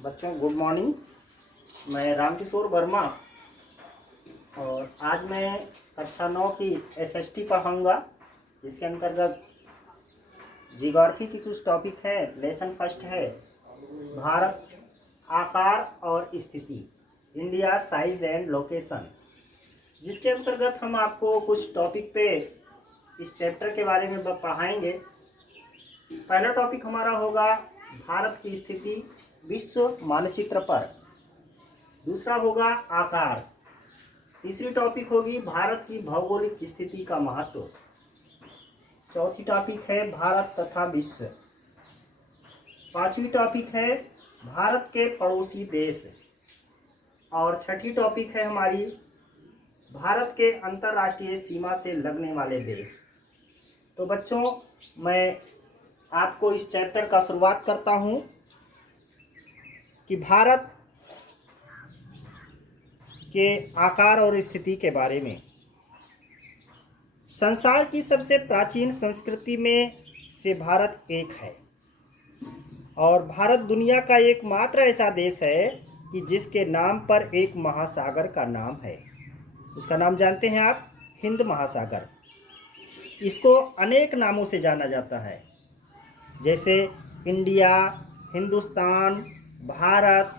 बच्चों good morning. मैं रामकिशोर वर्मा और आज मैं कक्षा 9 की एसएसटी पढ़ाऊँगा। इसके अंतर्गत जियोग्राफी की कुछ टॉपिक है। लेसन फर्स्ट है भारत, आकार और स्थिति, इंडिया साइज एंड लोकेशन, जिसके अंतर्गत हम आपको कुछ टॉपिक पे इस चैप्टर के बारे में पढ़ाएंगे। पहला टॉपिक हमारा होगा भारत की स्थिति विश्व मानचित्र पर। दूसरा होगा आकार। तीसरी टॉपिक होगी भारत की भौगोलिक स्थिति का महत्व। चौथी टॉपिक है भारत तथा विश्व। पांचवी टॉपिक है भारत के पड़ोसी देश। और छठी टॉपिक है हमारी भारत के अंतर्राष्ट्रीय सीमा से लगने वाले देश। तो बच्चों, मैं आपको इस चैप्टर का शुरुआत करता हूँ कि भारत के आकार और स्थिति के बारे में। संसार की सबसे प्राचीन संस्कृति में से भारत एक है और भारत दुनिया का एकमात्र ऐसा देश है कि जिसके नाम पर एक महासागर का नाम है। उसका नाम जानते हैं आप? हिंद महासागर। इसको अनेक नामों से जाना जाता है, जैसे इंडिया, हिंदुस्तान, भारत,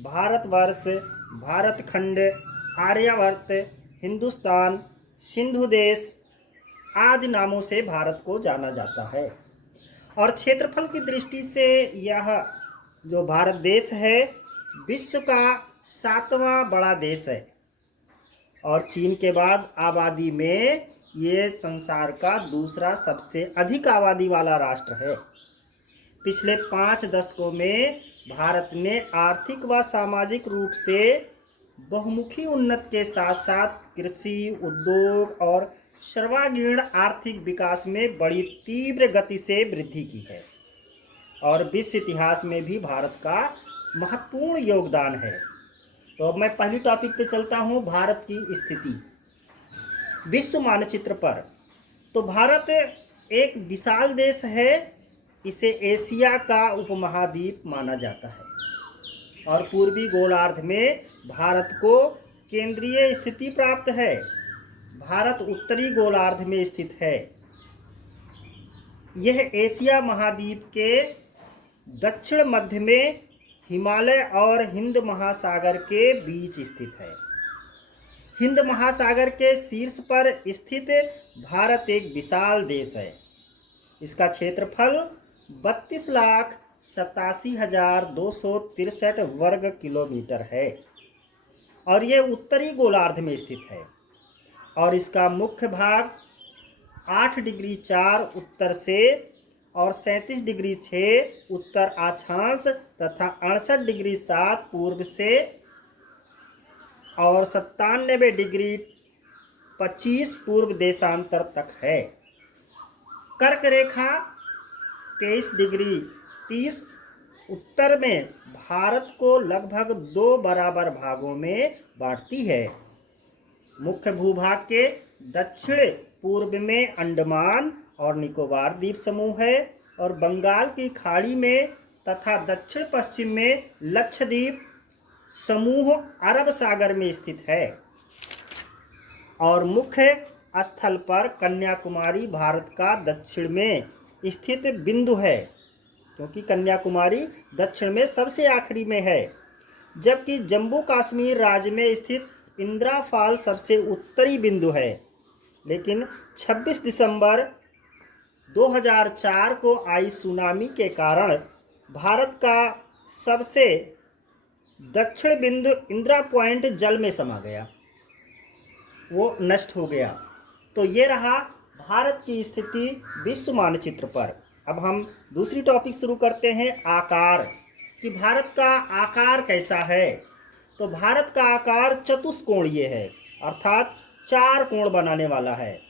भारतवर्ष, भारतखंड, आर्यावर्त, हिंदुस्तान, सिंधु देश आदि नामों से भारत को जाना जाता है। और क्षेत्रफल की दृष्टि से यह जो भारत देश है विश्व का 7वां बड़ा देश है और चीन के बाद आबादी में ये संसार का दूसरा सबसे अधिक आबादी वाला राष्ट्र है। पिछले 5 दशकों में भारत ने आर्थिक व सामाजिक रूप से बहुमुखी उन्नति के साथ साथ कृषि, उद्योग और सर्वांगीण आर्थिक विकास में बड़ी तीव्र गति से वृद्धि की है और विश्व इतिहास में भी भारत का महत्वपूर्ण योगदान है। तो अब मैं पहली टॉपिक पे चलता हूँ, भारत की स्थिति विश्व मानचित्र पर। तो भारत एक विशाल देश है। इसे एशिया का उपमहाद्वीप माना जाता है और पूर्वी गोलार्ध में भारत को केंद्रीय स्थिति प्राप्त है। भारत उत्तरी गोलार्ध में स्थित है। यह एशिया महाद्वीप के दक्षिण मध्य में हिमालय और हिंद महासागर के बीच स्थित है। हिंद महासागर के शीर्ष पर स्थित भारत एक विशाल देश है। इसका क्षेत्रफल 32,87,263 वर्ग किलोमीटर है और यह उत्तरी गोलार्ध में स्थित है। और इसका मुख्य भाग 8 डिग्री 4 उत्तर से और 37 डिग्री 6 उत्तर अक्षांश तथा 68 डिग्री 7 पूर्व से और 97 डिग्री 25 पूर्व देशांतर तक है। कर्क रेखा 23 डिग्री 30 उत्तर में भारत को लगभग 2 बराबर भागों में बांटती है। मुख्य भूभाग के दक्षिण पूर्व में अंडमान और निकोबार द्वीप समूह है और बंगाल की खाड़ी में तथा दक्षिण पश्चिम में लक्षद्वीप समूह अरब सागर में स्थित है। और मुख्य स्थल पर कन्याकुमारी भारत का दक्षिण में स्थित बिंदु है, क्योंकि कन्याकुमारी दक्षिण में सबसे आखिरी में है, जबकि जम्मू कश्मीर राज्य में स्थित इंदिरा फॉल सबसे उत्तरी बिंदु है। लेकिन 26 दिसंबर 2004 को आई सुनामी के कारण भारत का सबसे दक्षिण बिंदु इंदिरा पॉइंट जल में समा गया, वो नष्ट हो गया। तो ये रहा भारत की स्थिति विश्व मानचित्र पर। अब हम दूसरी टॉपिक शुरू करते हैं, आकार, कि भारत का आकार कैसा है। तो भारत का आकार चतुष्कोणीय है, अर्थात 4 कोण बनाने वाला है।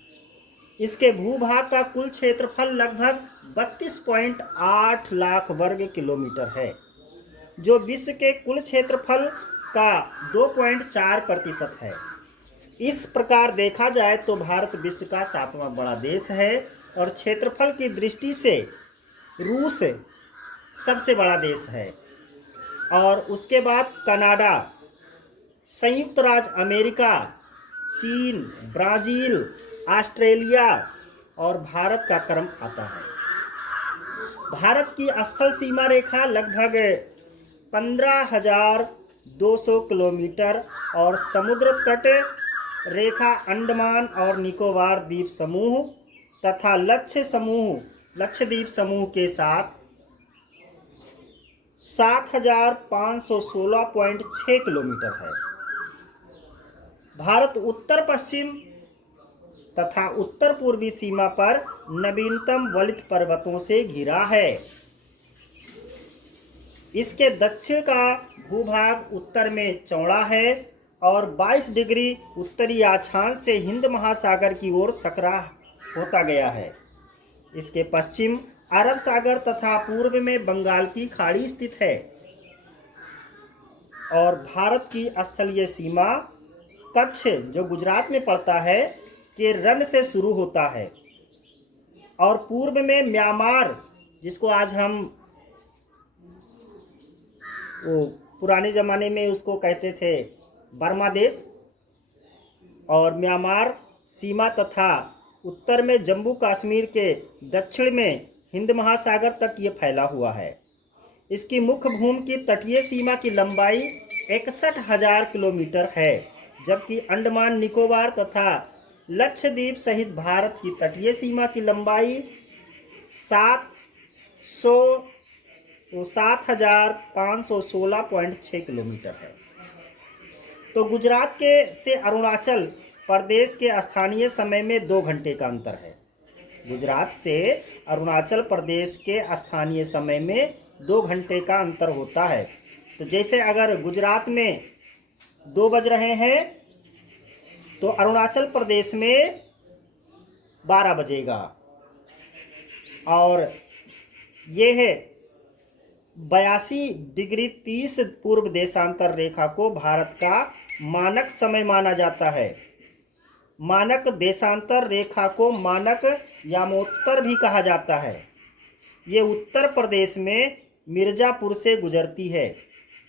इसके भूभाग का कुल क्षेत्रफल लगभग 32.8 लाख वर्ग किलोमीटर है, जो विश्व के कुल क्षेत्रफल का 2.4% है। इस प्रकार देखा जाए तो भारत विश्व का 7वां बड़ा देश है और क्षेत्रफल की दृष्टि से रूस सबसे बड़ा देश है। और उसके बाद कनाडा, संयुक्त राज्य अमेरिका, चीन, ब्राज़ील, ऑस्ट्रेलिया और भारत का क्रम आता है। भारत की स्थल सीमा रेखा लगभग 15,200 किलोमीटर और समुद्र तट रेखा अंडमान और निकोबार द्वीप समूह तथा लक्षद्वीप समूह के साथ 7,516.6 किलोमीटर है। भारत उत्तर पश्चिम तथा उत्तर पूर्वी सीमा पर नवीनतम वलित पर्वतों से घिरा है। इसके दक्षिण का भूभाग उत्तर में चौड़ा है और 22 डिग्री उत्तरी अक्षांश से हिंद महासागर की ओर सकरा होता गया है। इसके पश्चिम अरब सागर तथा पूर्व में बंगाल की खाड़ी स्थित है और भारत की स्थलीय सीमा कच्छ, जो गुजरात में पड़ता है, के रण से शुरू होता है और पूर्व में म्यांमार, जिसको आज हम पुराने ज़माने में उसको कहते थे बर्मा देश, और म्यांमार सीमा तथा उत्तर में जम्मू कश्मीर के दक्षिण में हिंद महासागर तक ये फैला हुआ है। इसकी मुख्य भूमि की तटीय सीमा की लंबाई 61,000 किलोमीटर है, जबकि अंडमान निकोबार तथा लक्षद्वीप सहित भारत की तटीय सीमा की लंबाई 7,516.6 किलोमीटर है। तो गुजरात के से अरुणाचल प्रदेश के स्थानीय समय में 2 घंटे का अंतर है। गुजरात से अरुणाचल प्रदेश के स्थानीय समय में 2 घंटे का अंतर होता है। तो जैसे अगर गुजरात में 2 बज रहे हैं तो अरुणाचल प्रदेश में 12 बजेगा, और ये है 82 डिग्री 30 पूर्व देशांतर रेखा को भारत का मानक समय माना जाता है। मानक देशांतर रेखा को मानक यामोत्तर भी कहा जाता है। ये उत्तर प्रदेश में मिर्ज़ापुर से गुजरती है।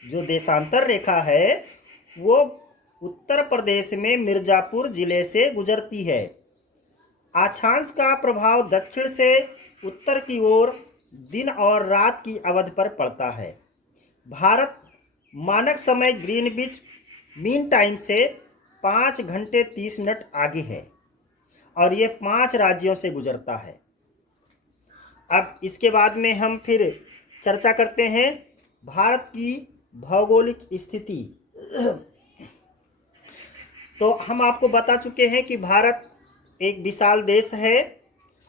जो देशांतर रेखा है वो उत्तर प्रदेश में मिर्ज़ापुर जिले से गुजरती है। अक्षांश का प्रभाव दक्षिण से उत्तर की ओर दिन और रात की अवधि पर पड़ता है। भारत मानक समय ग्रीनविच मीन टाइम से 5 घंटे 30 मिनट आगे है और ये 5 राज्यों से गुजरता है। अब इसके बाद में हम फिर चर्चा करते हैं भारत की भौगोलिक स्थिति। तो हम आपको बता चुके हैं कि भारत एक विशाल देश है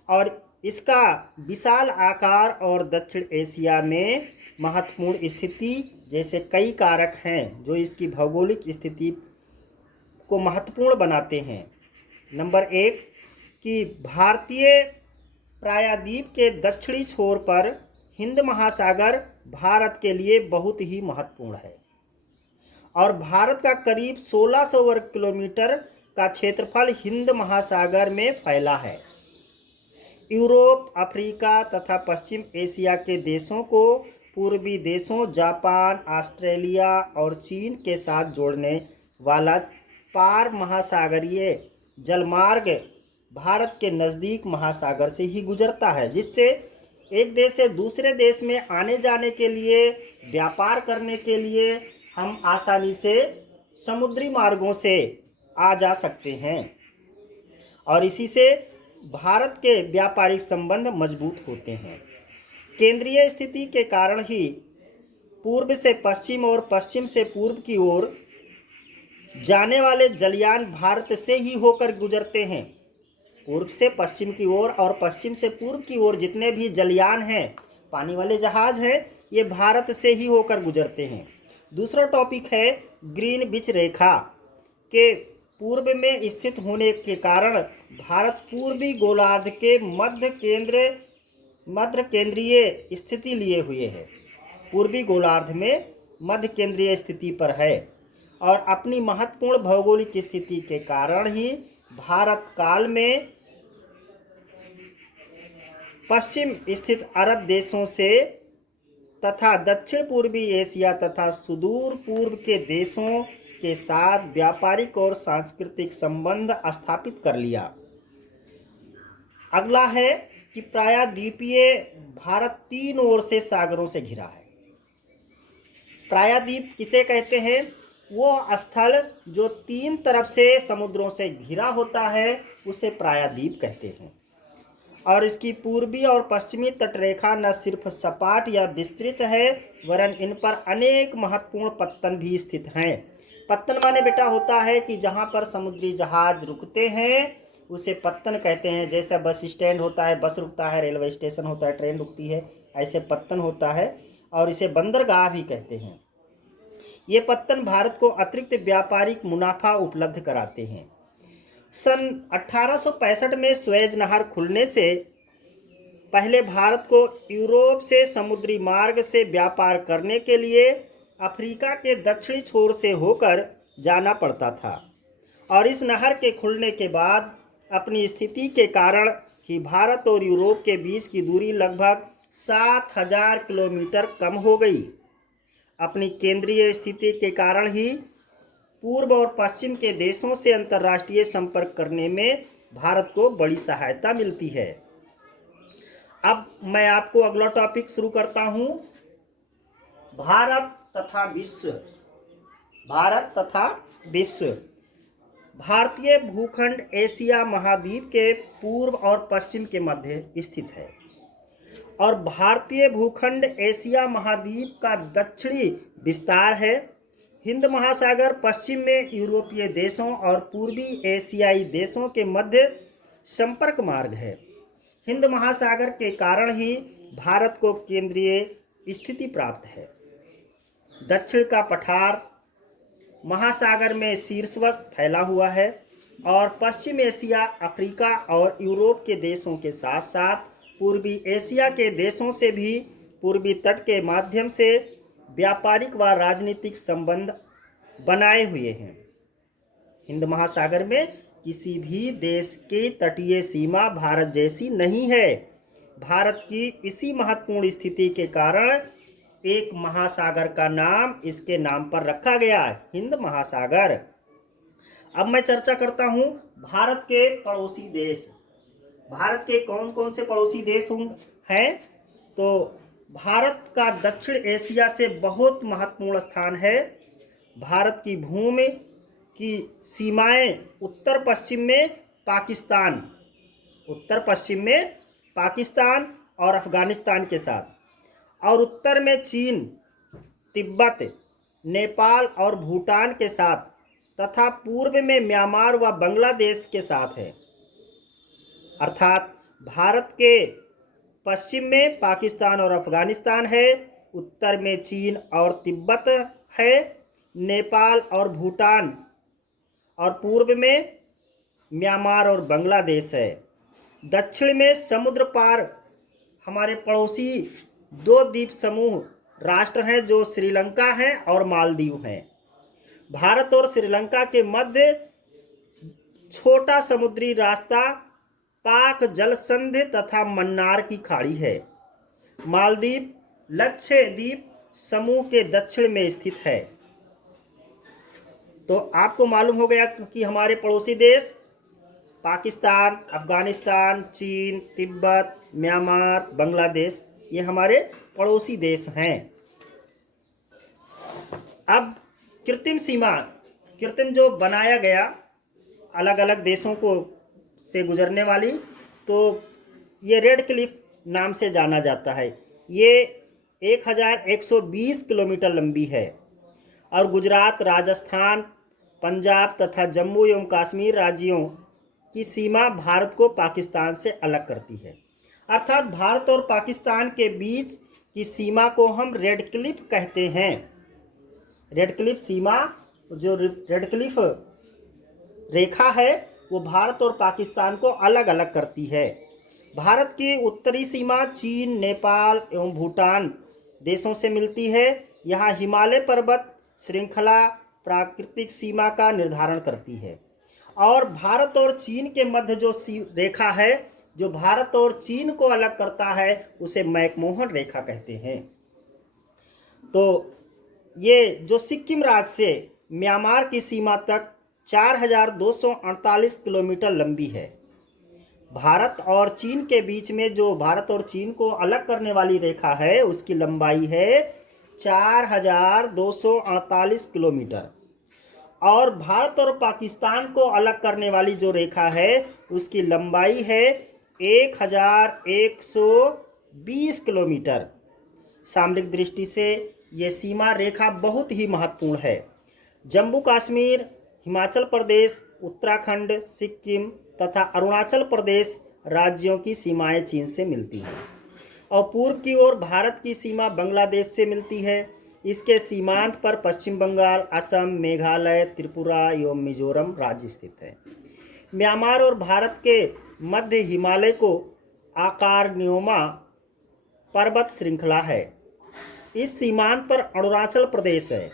और इसका विशाल आकार और दक्षिण एशिया में महत्वपूर्ण स्थिति जैसे कई कारक हैं जो इसकी भौगोलिक स्थिति को महत्वपूर्ण बनाते हैं। नंबर 1 कि भारतीय प्रायद्वीप के दक्षिणी छोर पर हिंद महासागर भारत के लिए बहुत ही महत्वपूर्ण है और भारत का करीब 1600 वर्ग किलोमीटर का क्षेत्रफल हिंद महासागर में फैला है। यूरोप, अफ्रीका तथा पश्चिम एशिया के देशों को पूर्वी देशों जापान, ऑस्ट्रेलिया और चीन के साथ जोड़ने वाला पार महासागरीय जलमार्ग भारत के नज़दीक महासागर से ही गुजरता है, जिससे एक देश से दूसरे देश में आने जाने के लिए, व्यापार करने के लिए हम आसानी से समुद्री मार्गों से आ जा सकते हैं और इसी से भारत के व्यापारिक संबंध मजबूत होते हैं। केंद्रीय स्थिति के कारण ही पूर्व से पश्चिम और पश्चिम से पूर्व की ओर जाने वाले जलयान भारत से ही होकर गुजरते हैं। पूर्व से पश्चिम की ओर और पश्चिम से पूर्व की ओर जितने भी जलयान हैं, पानी वाले जहाज हैं, ये भारत से ही होकर गुजरते हैं। दूसरा टॉपिक है ग्रीनविच रेखा के पूर्व में स्थित होने के कारण भारत पूर्वी गोलार्ध के मध्य केंद्रीय स्थिति लिए हुए है। पूर्वी गोलार्ध में मध्य केंद्रीय स्थिति पर है और अपनी महत्वपूर्ण भौगोलिक स्थिति के कारण ही भारत काल में पश्चिम स्थित अरब देशों से तथा दक्षिण पूर्वी एशिया तथा सुदूर पूर्व के देशों के साथ व्यापारिक और सांस्कृतिक संबंध स्थापित कर लिया। अगला है कि प्रायद्वीपीय भारत तीन ओर से सागरों से घिरा है। प्रायद्वीप किसे कहते हैं? वो स्थल जो तीन तरफ से समुद्रों से घिरा होता है उसे प्रायद्वीप कहते हैं। और इसकी पूर्वी और पश्चिमी तटरेखा न सिर्फ सपाट या विस्तृत है वरन इन पर अनेक महत्वपूर्ण पत्तन भी स्थित हैं। पत्तन माने बेटा होता है कि जहाँ पर समुद्री जहाज रुकते हैं उसे पत्तन कहते हैं। जैसा बस स्टैंड होता है, बस रुकता है, रेलवे स्टेशन होता है, ट्रेन रुकती है, ऐसे पत्तन होता है और इसे बंदरगाह भी कहते हैं। ये पत्तन भारत को अतिरिक्त व्यापारिक मुनाफा उपलब्ध कराते हैं। सन 1865 में स्वेज नहर खुलने से पहले भारत को यूरोप से समुद्री मार्ग से व्यापार करने के लिए अफ्रीका के दक्षिणी छोर से होकर जाना पड़ता था और इस नहर के खुलने के बाद अपनी स्थिति के कारण ही भारत और यूरोप के बीच की दूरी लगभग 7000 किलोमीटर कम हो गई। अपनी केंद्रीय स्थिति के कारण ही पूर्व और पश्चिम के देशों से अंतर्राष्ट्रीय संपर्क करने में भारत को बड़ी सहायता मिलती है। अब मैं आपको अगला टॉपिक शुरू करता हूँ, भारत तथा विश्व। भारत तथा विश्व। भारतीय भूखंड एशिया महाद्वीप के पूर्व और पश्चिम के मध्य स्थित है और भारतीय भूखंड एशिया महाद्वीप का दक्षिणी विस्तार है। हिंद महासागर पश्चिम में यूरोपीय देशों और पूर्वी एशियाई देशों के मध्य संपर्क मार्ग है। हिंद महासागर के कारण ही भारत को केंद्रीय स्थिति प्राप्त है। दक्षिण का पठार महासागर में शीर्षवत फैला हुआ है और पश्चिम एशिया, अफ्रीका और यूरोप के देशों के साथ साथ पूर्वी एशिया के देशों से भी पूर्वी तट के माध्यम से व्यापारिक व राजनीतिक संबंध बनाए हुए हैं। हिंद महासागर में किसी भी देश की तटीय सीमा भारत जैसी नहीं है। भारत की इसी महत्वपूर्ण स्थिति के कारण एक महासागर का नाम इसके नाम पर रखा गया है, हिंद महासागर। अब मैं चर्चा करता हूँ भारत के पड़ोसी देश। भारत के कौन कौन से पड़ोसी देश हैं? तो भारत का दक्षिण एशिया से बहुत महत्वपूर्ण स्थान है। भारत की भूमि की सीमाएं उत्तर पश्चिम में पाकिस्तान, उत्तर पश्चिम में पाकिस्तान और अफगानिस्तान के साथ, और उत्तर में चीन, तिब्बत, नेपाल और भूटान के साथ तथा पूर्व में म्यांमार व बांग्लादेश के साथ है। अर्थात भारत के पश्चिम में पाकिस्तान और अफगानिस्तान है, उत्तर में चीन और तिब्बत है, नेपाल और भूटान, और पूर्व में म्यांमार और बांग्लादेश है। दक्षिण में समुद्र पार हमारे पड़ोसी दो द्वीप समूह राष्ट्र हैं जो श्रीलंका हैं और मालदीव हैं। भारत और श्रीलंका के मध्य छोटा समुद्री रास्ता पाक जल संधि तथा मन्नार की खाड़ी है। मालदीव लक्षद्वीप समूह के दक्षिण में स्थित है। तो आपको मालूम हो गया कि हमारे पड़ोसी देश पाकिस्तान, अफगानिस्तान, चीन, तिब्बत, म्यांमार, बांग्लादेश, ये हमारे पड़ोसी देश हैं। अब कृत्रिम सीमा, कृत्रिम जो बनाया गया अलग अलग देशों को से गुजरने वाली, तो ये रेड क्लिफ नाम से जाना जाता है। ये 1120 किलोमीटर लंबी है और गुजरात, राजस्थान, पंजाब तथा जम्मू एवं कश्मीर राज्यों की सीमा भारत को पाकिस्तान से अलग करती है। अर्थात भारत और पाकिस्तान के बीच की सीमा को हम रेड क्लिफ कहते हैं। रेड क्लिफ सीमा, जो रेड क्लिफ रेखा है, वो भारत और पाकिस्तान को अलग अलग करती है। भारत की उत्तरी सीमा चीन, नेपाल एवं भूटान देशों से मिलती है। यहाँ हिमालय पर्वत श्रृंखला प्राकृतिक सीमा का निर्धारण करती है। और भारत और चीन के मध्य जो रेखा है, जो भारत और चीन को अलग करता है, उसे मैकमोहन रेखा कहते हैं। तो ये जो सिक्किम राज्य से म्यांमार की सीमा तक 4,248 किलोमीटर लंबी है। भारत और चीन के बीच में जो भारत और चीन को अलग करने वाली रेखा है उसकी लंबाई है 4,248 किलोमीटर, और भारत और पाकिस्तान को अलग करने वाली जो रेखा है उसकी लंबाई है 1,120 किलोमीटर। सामरिक दृष्टि से ये सीमा रेखा बहुत ही महत्वपूर्ण है। जम्मू कश्मीर, हिमाचल प्रदेश, उत्तराखंड, सिक्किम तथा अरुणाचल प्रदेश राज्यों की सीमाएं चीन से मिलती हैं, और पूर्व की ओर भारत की सीमा बांग्लादेश से मिलती है। इसके सीमांत पर पश्चिम बंगाल, असम, मेघालय, त्रिपुरा एवं मिजोरम राज्य स्थित है। म्यांमार और भारत के मध्य हिमालय को आकारन्योमा पर्वत श्रृंखला है। इस सीमांत पर अरुणाचल प्रदेश है,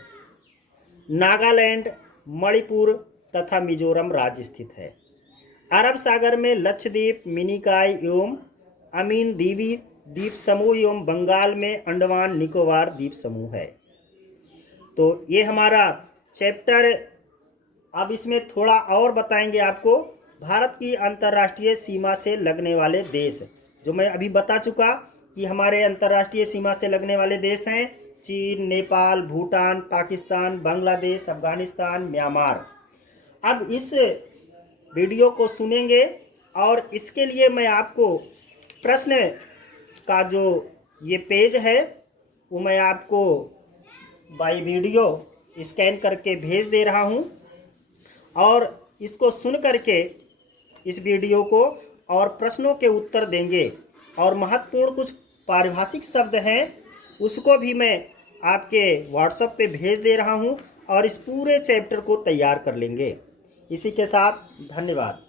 नागालैंड, मणिपुर तथा मिजोरम राज्य स्थित है। अरब सागर में लक्षद्वीप, मिनिकॉय एवं अमीन दीवी द्वीप समूह एवं बंगाल में अंडमान निकोबार द्वीप समूह है। तो ये हमारा चैप्टर। अब इसमें थोड़ा और बताएंगे आपको भारत की अंतर्राष्ट्रीय सीमा से लगने वाले देश, जो मैं अभी बता चुका कि हमारे अंतर्राष्ट्रीय सीमा से लगने वाले देश हैं चीन, नेपाल, भूटान, पाकिस्तान, बांग्लादेश, अफगानिस्तान, म्यांमार। अब इस वीडियो को सुनेंगे और इसके लिए मैं आपको प्रश्न का जो ये पेज है वो मैं आपको बाय वीडियो स्कैन करके भेज दे रहा हूँ, और इसको सुन करके इस वीडियो को और प्रश्नों के उत्तर देंगे, और महत्वपूर्ण कुछ पारिभाषिक शब्द हैं उसको भी मैं आपके व्हाट्सएप पे भेज दे रहा हूँ, और इस पूरे चैप्टर को तैयार कर लेंगे। इसी के साथ धन्यवाद।